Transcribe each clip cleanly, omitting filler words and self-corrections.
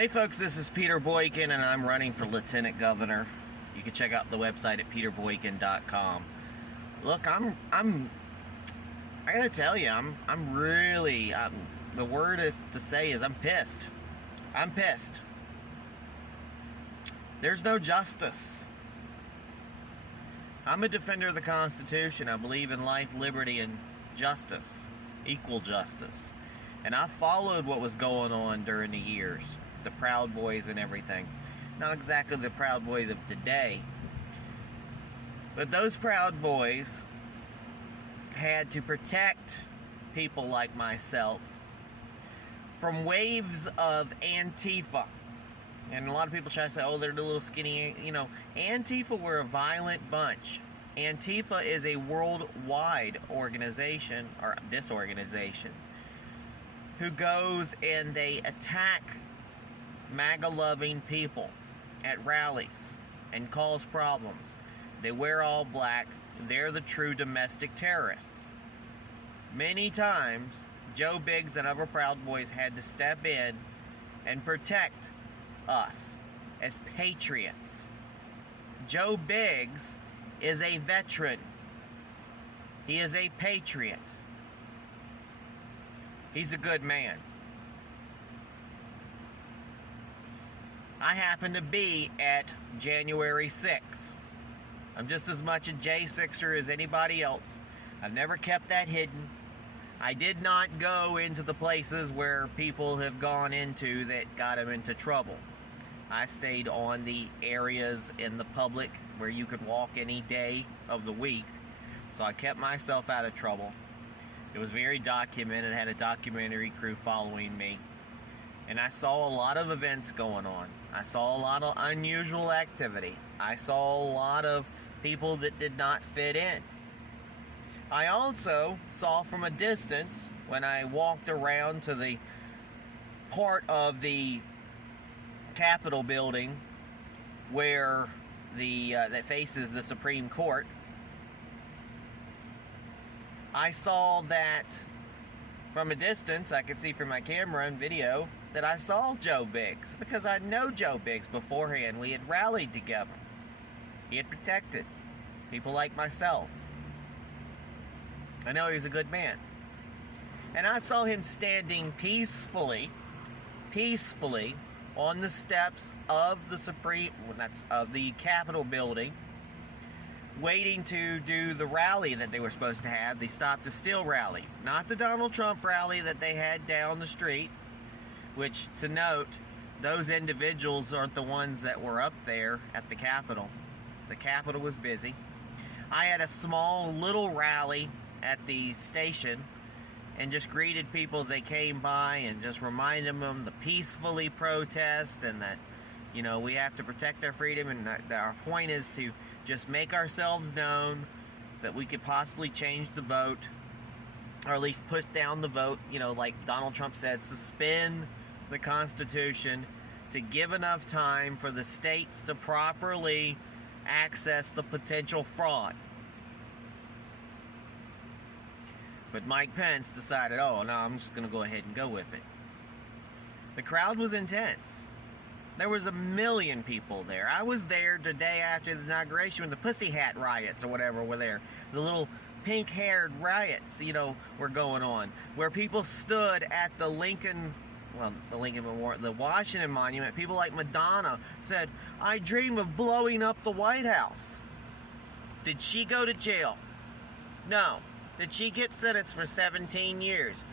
Hey folks, this is Peter Boykin and I'm running for Lieutenant Governor. You can check out the website at peterboykin.com. Look, I gotta tell you, I'm really, the word to say is I'm pissed. I'm pissed. There's no justice. I'm a defender of the Constitution. I believe in life, liberty, and justice. Equal justice. And I followed what was going on during the years. The Proud Boys and everything. Not exactly the Proud Boys of today. But those Proud Boys had to protect people like myself from waves of Antifa. And a lot of people try to say, oh, they're the little skinny, Antifa were a violent bunch. Antifa is a worldwide organization, or disorganization, who goes and they attack MAGA-loving people at rallies and cause problems. They wear all black. They're the true domestic terrorists. Many times, Joe Biggs and other Proud Boys had to step in and protect us as patriots. Joe Biggs is a veteran. He is a patriot. He's a good man. I happen to be at January 6th. I'm just as much a J6er as anybody else. I've never kept that hidden. I did not go into the places where people have gone into that got them into trouble. I stayed on the areas in the public where you could walk any day of the week. So I kept myself out of trouble. It was very documented. I had a documentary crew following me. And I saw a lot of events going on. I saw a lot of unusual activity. I saw a lot of people that did not fit in. I also saw from a distance, when I walked around to the part of the Capitol building where that faces the Supreme Court, I saw that from a distance. I could see from my camera and video that I saw Joe Biggs, because I know Joe Biggs beforehand. We had rallied together. He had protected people like myself. I know he was a good man. And I saw him standing peacefully on the steps of the Capitol building, waiting to do the rally that they were supposed to have, the Stop the Steal rally. Not the Donald Trump rally that they had down the street, which, to note, those individuals aren't the ones that were up there at the Capitol. The Capitol was busy. I had a small little rally at the station and just greeted people as they came by and just reminded them to peacefully protest, and that, we have to protect our freedom, and our point is to just make ourselves known, that we could possibly change the vote, or at least push down the vote, like Donald Trump said, suspend the Constitution to give enough time for the states to properly access the potential fraud. But Mike Pence decided, oh, no, I'm just going to go ahead and go with it. The crowd was intense. There was 1 million people there. I was there the day after the inauguration when the Pussy Hat riots or whatever were there. The little pink-haired riots, were going on. Where people stood at the Lincoln Memorial, the Washington Monument. People like Madonna said, I dream of blowing up the White House. Did she go to jail? No. Did she get sentenced for 17 years?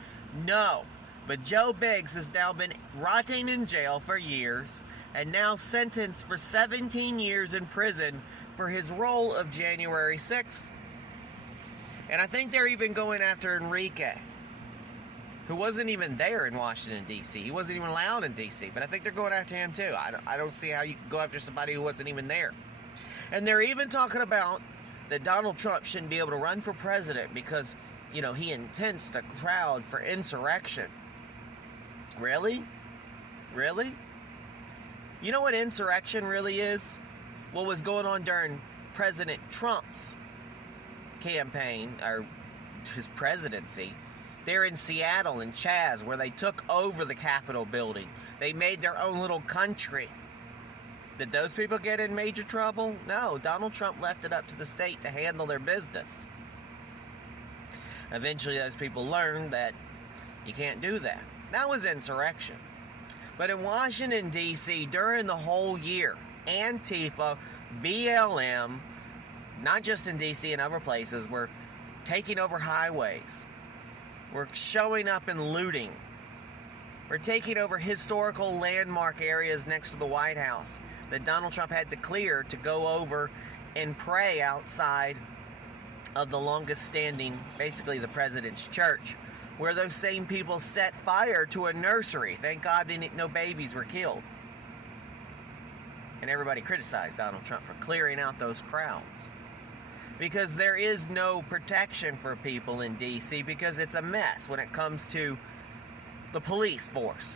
No. But Joe Biggs has now been rotting in jail for years and now sentenced for 17 years in prison for his role of January 6th. And I think they're even going after Enrique, who wasn't even there in Washington, D.C. He wasn't even allowed in D.C., but I think they're going after him too. I don't see how you can go after somebody who wasn't even there. And they're even talking about that Donald Trump shouldn't be able to run for president because, he intends the crowd for insurrection. Really? Really? You know what insurrection really is? What was going on during President Trump's campaign, or his presidency, They're in Seattle and Chaz, where they took over the Capitol building. They made their own little country. Did those people get in major trouble? No, Donald Trump left it up to the state to handle their business. Eventually, those people learned that you can't do that. That was insurrection. But in Washington, D.C., during the whole year, Antifa, BLM, not just in D.C. and other places, were taking over highways. We're showing up and looting. We're taking over historical landmark areas next to the White House that Donald Trump had to clear to go over and pray outside of the longest standing, basically the president's church, where those same people set fire to a nursery. Thank God no babies were killed. And everybody criticized Donald Trump for clearing out those crowds. Because there is no protection for people in D.C. because it's a mess when it comes to the police force.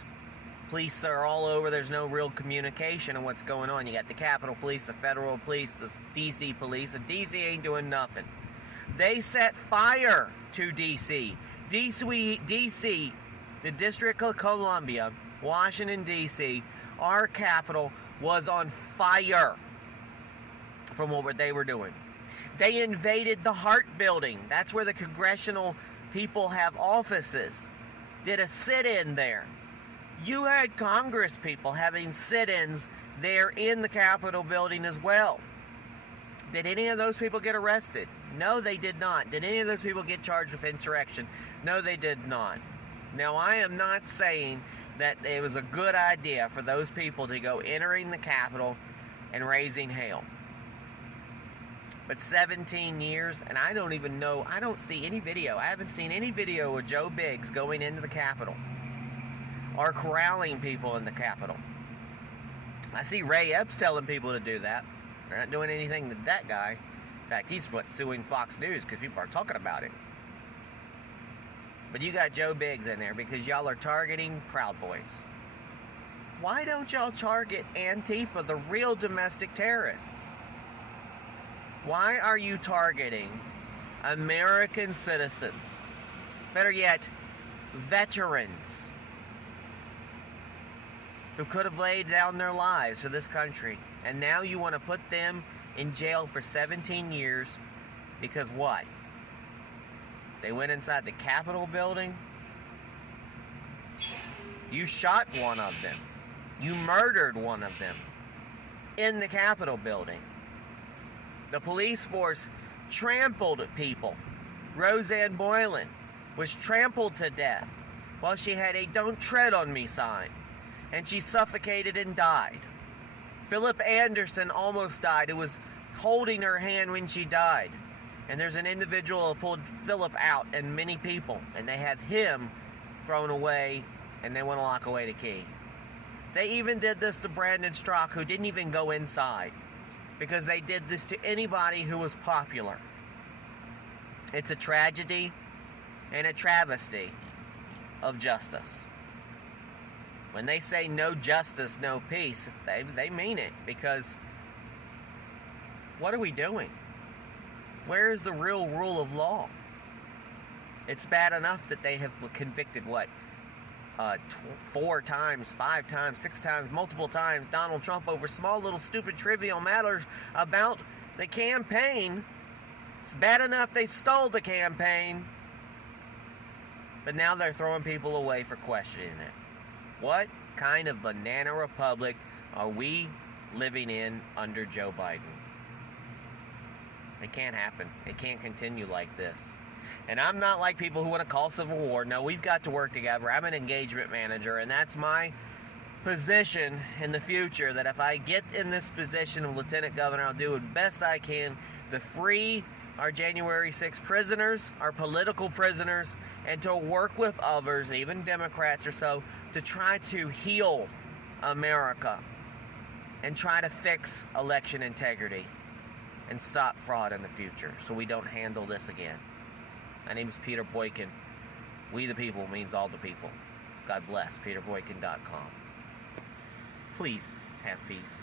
Police are all over. There's no real communication on what's going on. You got the Capitol Police, the Federal Police, the D.C. Police, and D.C. ain't doing nothing. They set fire to D.C. D.C., the District of Columbia, Washington, D.C., our capital was on fire from what they were doing. They invaded the Hart Building. That's where the congressional people have offices. Did a sit-in there. You had Congress people having sit-ins there in the Capitol building as well. Did any of those people get arrested? No, they did not. Did any of those people get charged with insurrection? No, they did not. Now, I am not saying that it was a good idea for those people to go entering the Capitol and raising hell. But 17 years, and I don't even know, I don't see any video. I haven't seen any video of Joe Biggs going into the Capitol or corralling people in the Capitol. I see Ray Epps telling people to do that. They're not doing anything to that guy. In fact, he's suing Fox News because people are talking about it. But you got Joe Biggs in there because y'all are targeting Proud Boys. Why don't y'all target Antifa, the real domestic terrorists? Why are you targeting American citizens? Better yet, veterans who could have laid down their lives for this country. And now you want to put them in jail for 17 years because what? They went inside the Capitol building? You shot one of them. You murdered one of them in the Capitol building. The police force trampled people. Roseanne Boylan was trampled to death while she had a "Don't Tread on Me" sign, and she suffocated and died. Philip Anderson almost died. It was holding her hand when she died. And there's an individual who pulled Philip out and many people, and they have him thrown away, and they want to lock away the key. They even did this to Brandon Strzok, who didn't even go inside, because they did this to anybody who was popular. It's a tragedy and a travesty of justice. When they say no justice, no peace, they mean it, because what are we doing? Where is the real rule of law? It's bad enough that they have convicted, 4 times, 5 times, 6 times, multiple times, Donald Trump over small little stupid trivial matters about the campaign. It's bad enough they stole the campaign, but now they're throwing people away for questioning it. What kind of banana republic are we living in under Joe Biden? It can't happen. It can't continue like this. And I'm not like people who want to call civil war. No, we've got to work together. I'm an engagement manager, and that's my position in the future, that if I get in this position of lieutenant governor, I'll do the best I can to free our January 6th prisoners, our political prisoners, and to work with others, even Democrats or so, to try to heal America and try to fix election integrity and stop fraud in the future so we don't handle this again. My name is Peter Boykin. We the people means all the people. God bless. PeterBoykin.com. Please have peace.